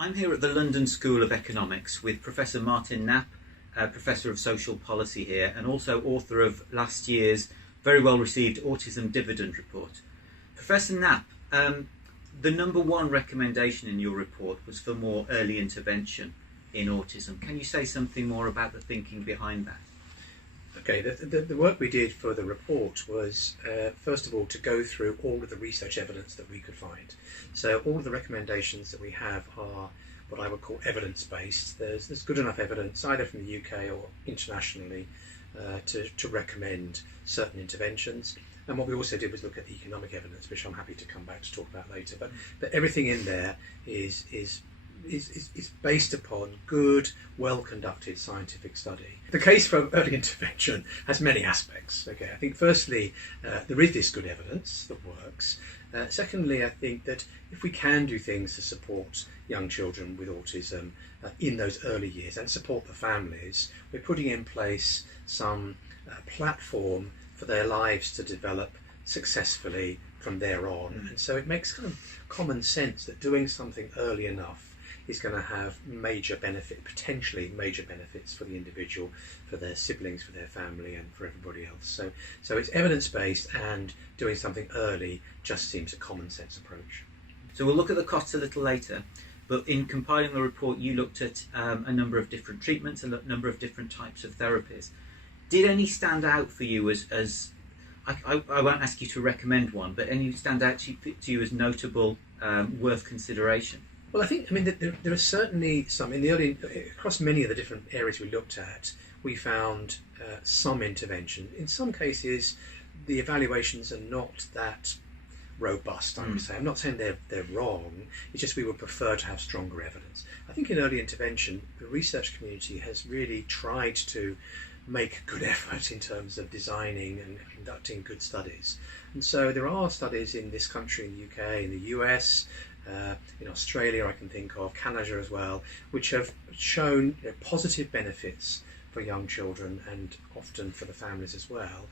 I'm here at the London School of Economics with Professor Martin Knapp, Professor of Social Policy here, and also author of last year's very well received Autism Dividend Report. Professor Knapp, the number one recommendation in your report was for more early intervention in autism. Can you say something more about the thinking behind that? Okay, the work we did for the report was, first of all, to go through all of the research evidence that we could find. So all of the recommendations that we have are what I would call evidence-based. There's good enough evidence, either from the UK or internationally, to recommend certain interventions. And what we also did was look at the economic evidence, which I'm happy to come back to talk about later. But everything in there is based upon good, well-conducted scientific study. The case for early intervention has many aspects. Okay, I think firstly, there is this good evidence that works. Secondly, I think that if we can do things to support young children with autism in those early years and support the families, we're putting in place some platform for their lives to develop successfully from there on. And so it makes kind of common sense that doing something early enough is going to have potentially major benefits for the individual, for their siblings, for their family, and for everybody else. So it's evidence-based, and doing something early just seems a common sense approach. So we'll look at the costs a little later, but in compiling the report you looked at a number of different treatments and a number of different types of therapies. Did any stand out for you as I won't ask you to recommend one, but any stand out to you as notable, worth consideration? Well, I mean, there are certainly some across many of the different areas we looked at. We found some intervention. In some cases, the evaluations are not that robust, I would say. I'm not saying they're wrong. It's just we would prefer to have stronger evidence. I think in early intervention, the research community has really tried to make good effort in terms of designing and conducting good studies. And so there are studies in this country, in the UK, in the US, in Australia I can think of, Canada as well, which have shown positive benefits for young children and often for the families as well.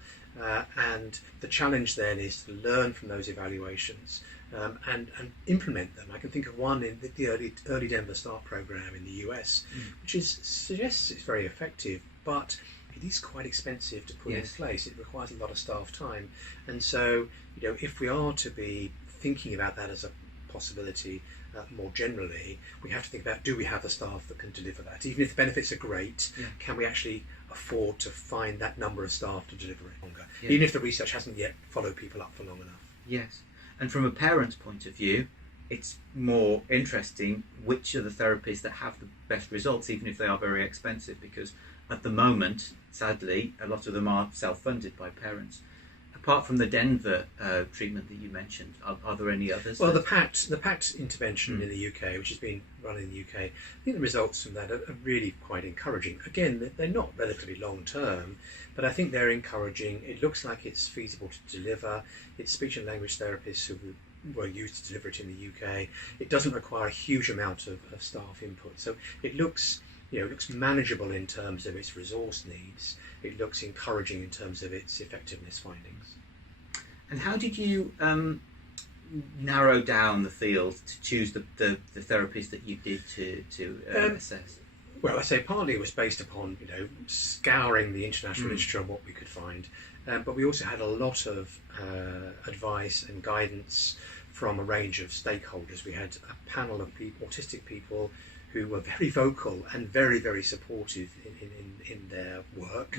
And the challenge then is to learn from those evaluations and implement them. I can think of one in the Early Denver Start program in the US, which suggests it's very effective, but it is quite expensive to put in place. It requires a lot of staff time. And so, if we are to be thinking about that as a possibility more generally, we have to think about, do we have the staff that can deliver that? Even if the benefits are great, can we actually afford to find that number of staff to deliver it longer? Even if the research hasn't yet followed people up for long enough. Yes, and from a parent's point of view, it's more interesting which are the therapies that have the best results, even if they are very expensive, because at the moment, sadly, a lot of them are self-funded by parents. Apart from the Denver treatment that you mentioned, are there any others? Well, the PACT intervention in the UK, which has been run in the UK, I think the results from that are really quite encouraging. Again, they're not relatively long term, but I think they're encouraging. It looks like it's feasible to deliver. It's speech and language therapists who were used to deliver it in the UK. It doesn't require a huge amount of staff input, so it looks manageable in terms of its resource needs. It looks encouraging in terms of its effectiveness findings. And how did you narrow down the field to choose the therapies that you did to assess? Well, I say partly it was based upon scouring the international literature on what we could find, but we also had a lot of advice and guidance from a range of stakeholders. We had a panel of autistic people who were very vocal and very, very supportive in their work,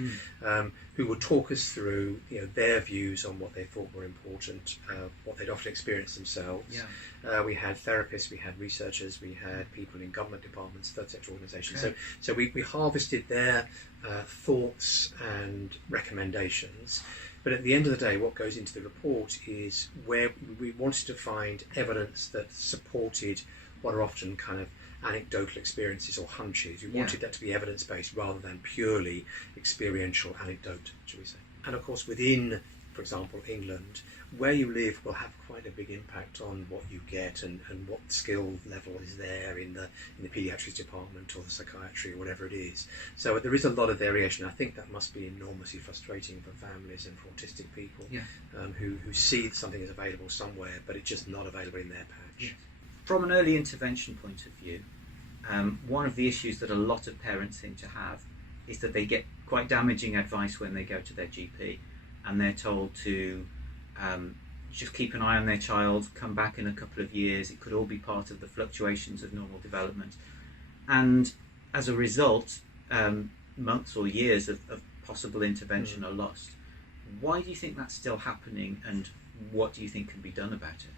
who would talk us through their views on what they thought were important, what they'd often experienced themselves. We had therapists, we had researchers, we had people in government departments, third sector organisations. Okay. So we harvested their thoughts and recommendations. But at the end of the day, what goes into the report is where we wanted to find evidence that supported what are often kind of anecdotal experiences or hunches. We wanted that to be evidence-based rather than purely experiential anecdote, shall we say. And of course, within, for example, England, where you live will have quite a big impact on what you get and what skill level is there in the paediatrics department or the psychiatry or whatever it is. So there is a lot of variation. I think that must be enormously frustrating for families and for autistic people who see something is available somewhere, but it's just not available in their patch. From an early intervention point of view, one of the issues that a lot of parents seem to have is that they get quite damaging advice when they go to their GP, and they're told to just keep an eye on their child, come back in a couple of years, it could all be part of the fluctuations of normal development. And as a result, months or years of possible intervention are lost. Why do you think that's still happening, and what do you think can be done about it?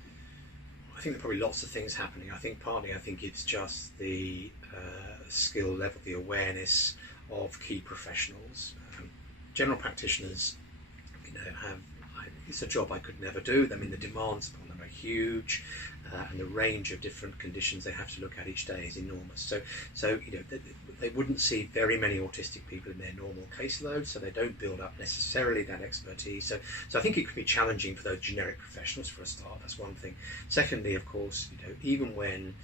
I think there are probably lots of things happening. I think it's just the skill level, the awareness of key professionals. General practitioners, it's a job I could never do. I mean, the demands upon them are huge, and the range of different conditions they have to look at each day is enormous. So they wouldn't see very many autistic people in their normal caseload, so they don't build up necessarily that expertise. So I think it could be challenging for those generic professionals for a start. That's one thing. Secondly, of course, even when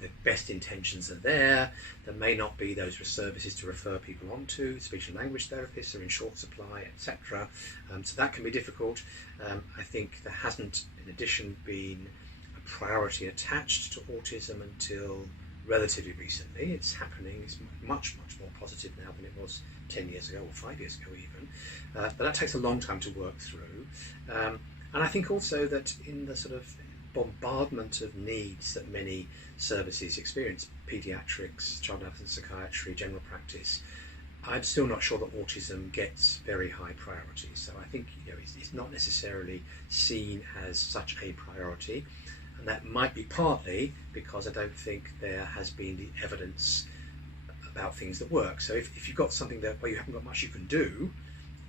the best intentions are there may not be those services to refer people onto. Speech and language therapists are in short supply, etc. So that can be difficult. I think there hasn't, in addition, been a priority attached to autism until relatively recently. It's happening. It's much more positive now than it was 10 years ago or 5 years ago even. But that takes a long time to work through. And I think also that in the sort of bombardment of needs that many services experience, paediatrics, child adolescent psychiatry, general practice, I'm still not sure that autism gets very high priority. So I think it's not necessarily seen as such a priority, and that might be partly because I don't think there has been the evidence about things that work. So if you've got something where you haven't got much you can do,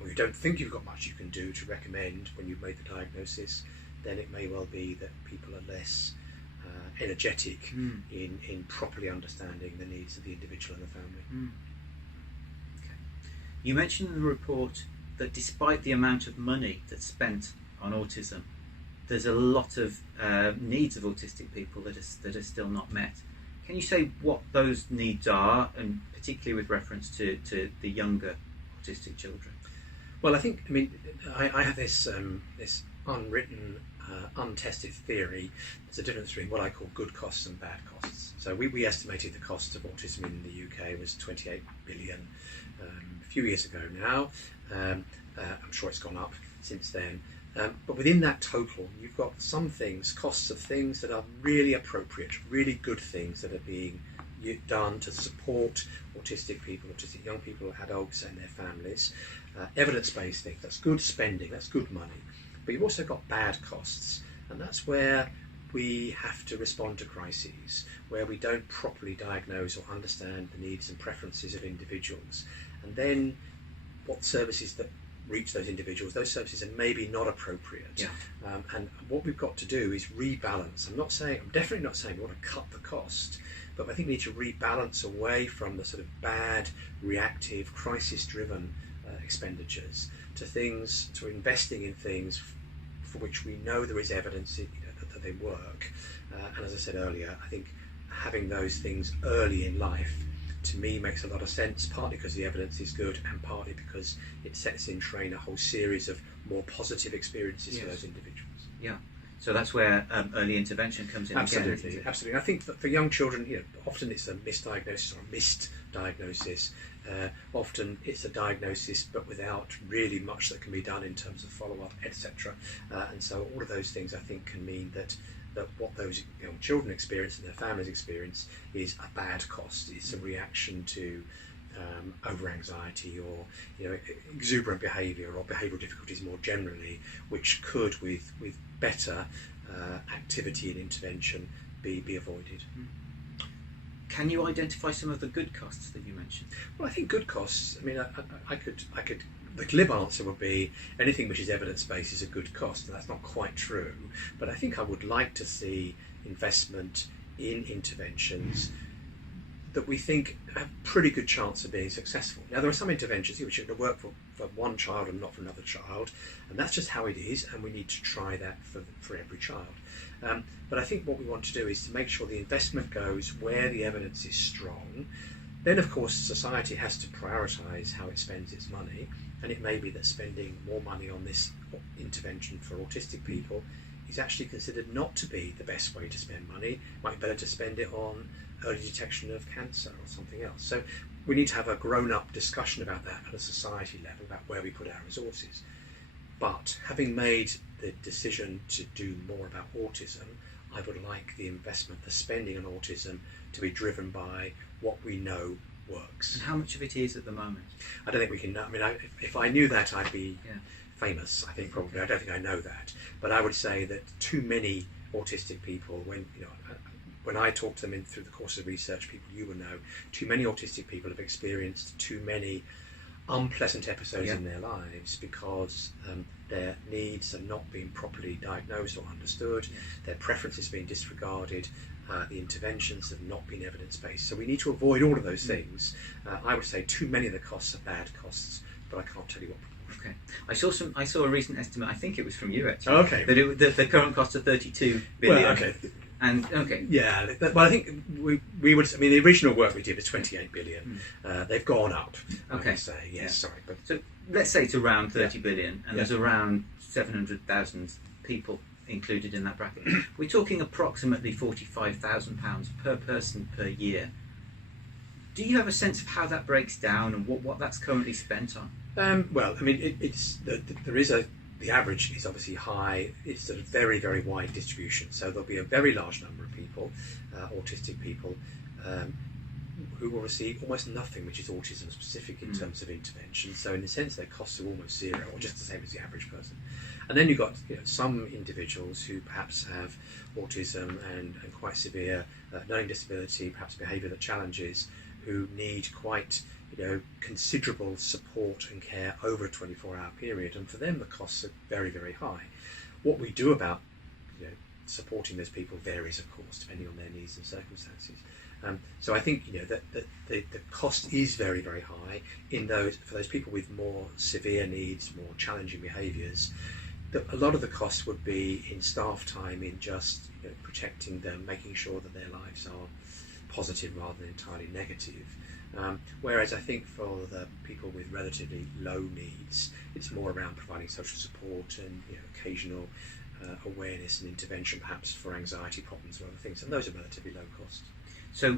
or you don't think you've got much you can do to recommend when you've made the diagnosis, then it may well be that people are less energetic in properly understanding the needs of the individual and the family. Okay. You mentioned in the report that despite the amount of money that's spent on autism, there's a lot of needs of autistic people that are still not met. Can you say what those needs are, and particularly with reference to the younger autistic children? Well, I have this unwritten, untested theory. There's a difference between what I call good costs and bad costs. So we estimated the cost of autism in the UK was 28 billion a few years ago now. I'm sure it's gone up since then. But within that total, you've got some things, costs of things that are really appropriate, really good things that are being done to support autistic people, autistic young people, adults and their families. Evidence-based things, that's good spending, that's good money. But you've also got bad costs, and that's where we have to respond to crises, where we don't properly diagnose or understand the needs and preferences of individuals. And then what services that reach those individuals, those services are maybe not appropriate. Yeah. And what we've got to do is rebalance. I'm definitely not saying we want to cut the cost, but I think we need to rebalance away from the sort of bad, reactive, crisis-driven expenditures to investing in things for which we know there is evidence that they work. And as I said earlier, I think having those things early in life to me makes a lot of sense, partly because the evidence is good and partly because it sets in train a whole series of more positive experiences for those individuals. Yeah. So that's where early intervention comes in. Absolutely, again. Absolutely. I think that for young children, often it's a misdiagnosis or a missed diagnosis. Often it's a diagnosis but without really much that can be done in terms of follow-up, etc. And so all of those things I think can mean that what those young children experience and their families experience is a bad cost. It's a reaction to over-anxiety or exuberant behaviour or behavioural difficulties more generally, which could, with better activity and intervention, be avoided. Can you identify some of the good costs that you mentioned? Well, I think good costs, I could the glib answer would be anything which is evidence-based is a good cost, and that's not quite true. But I think I would like to see investment in interventions that we think have a pretty good chance of being successful. Now, there are some interventions which are going to work for one child and not for another child, and that's just how it is, and we need to try that for every child. But I think what we want to do is to make sure the investment goes where the evidence is strong. Then, of course, society has to prioritise how it spends its money, and it may be that spending more money on this intervention for autistic people is actually considered not to be the best way to spend money. It might be better to spend it on early detection of cancer or something else. So we need to have a grown-up discussion about that at a society level, about where we put our resources. But having made the decision to do more about autism, I would like the investment, the spending on autism, to be driven by what we know works. And how much of it is at the moment? I don't think we can know. I mean, if I knew that, I'd be famous, I think, probably. I don't think I know that. But I would say that too many autistic people, when I talk to them through the course of research, people you will know, too many autistic people have experienced too many unpleasant episodes in their lives because their needs are not being properly diagnosed or understood, their preferences being disregarded, the interventions have not been evidence-based. So we need to avoid all of those things. I would say too many of the costs are bad costs, but I can't tell you what proportion. Okay. I saw a recent estimate, I think it was from you actually, Okay. that the current costs are 32 billion. Well, okay. And Yeah, well, I think we would. I mean, the original work we did was 28 billion. They've gone up. I would say yes. Sorry, but so let's say it's around 30 billion, and there's around 700,000 people included in that bracket. We're talking approximately £45,000 per person per year. Do you have a sense of how that breaks down and what that's currently spent on? Well, I mean, the average is obviously high. It's a very, very wide distribution. So there'll be a very large number of people, autistic people, who will receive almost nothing, which is autism specific in terms of intervention. So in a sense, their costs are almost zero, or just the same as the average person. And then you've got some individuals who perhaps have autism and quite severe learning disability, perhaps behavioural challenges, who need quite considerable support and care over a 24-hour period, and for them the costs are very, very high. What we do about supporting those people varies, of course, depending on their needs and circumstances. So I think that the cost is very, very high for those people with more severe needs, more challenging behaviours. A lot of the costs would be in staff time, in just protecting them, making sure that their lives are positive rather than entirely negative. Whereas I think for the people with relatively low needs, it's more around providing social support and occasional awareness and intervention, perhaps for anxiety problems or other things, and those are relatively low cost. So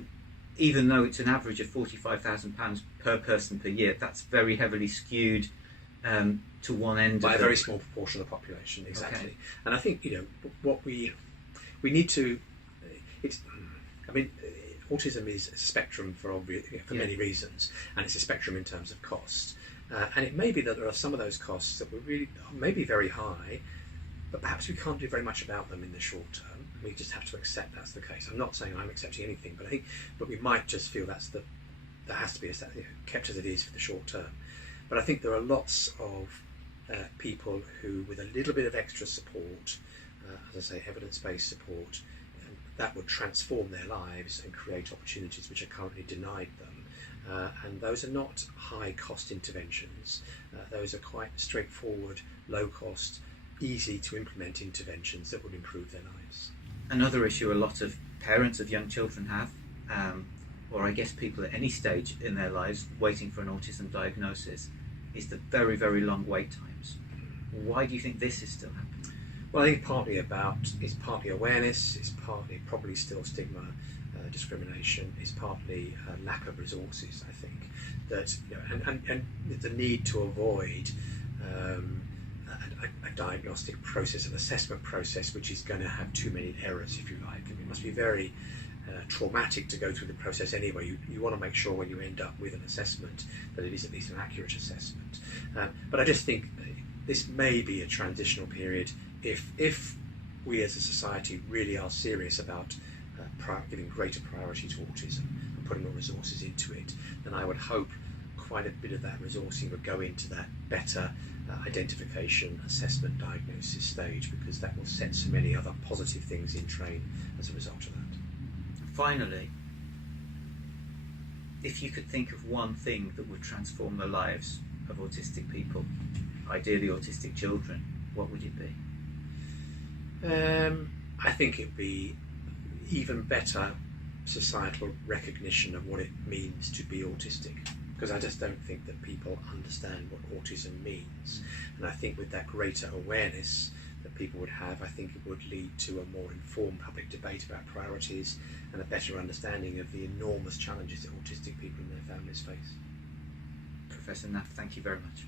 even though it's an average of £45,000 per person per year, that's very heavily skewed to one end by a very small proportion of the population, exactly. Okay. And I think what we need to, autism is a spectrum for many reasons, and it's a spectrum in terms of cost. And it may be that there are some of those costs that were really maybe very high, but perhaps we can't do very much about them in the short term. We just have to accept that's the case. I'm not saying I'm accepting anything, but we might just feel that has to be kept as it is for the short term. But I think there are lots of people who, with a little bit of extra support, as I say, evidence-based support, that would transform their lives and create opportunities which are currently denied them. And those are not high-cost interventions. Those are quite straightforward, low-cost, easy to implement interventions that would improve their lives. Another issue a lot of parents of young children have, or I guess people at any stage in their lives waiting for an autism diagnosis, is the very, very long wait times. Why do you think this is still happening? Well, I think it's partly awareness, it's partly probably still stigma, discrimination, it's partly lack of resources, I think, that and the need to avoid a diagnostic process, an assessment process, which is going to have too many errors, if you like. I mean, it must be very traumatic to go through the process anyway. You want to make sure when you end up with an assessment that it is at least an accurate assessment. But I just think this may be a transitional period. If we as a society really are serious about giving greater priority to autism and putting more resources into it, then I would hope quite a bit of that resourcing would go into that better identification, assessment, diagnosis stage, because that will set so many other positive things in train as a result of that. Finally, if you could think of one thing that would transform the lives of autistic people, ideally autistic children, what would it be? I think it would be even better societal recognition of what it means to be autistic, because I just don't think that people understand what autism means. And I think with that greater awareness, that people would have, I think it would lead to a more informed public debate about priorities and a better understanding of the enormous challenges that autistic people and their families face. Professor Knapp, thank you very much.